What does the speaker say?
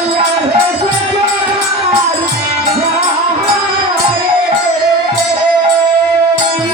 সরকার হয়েছে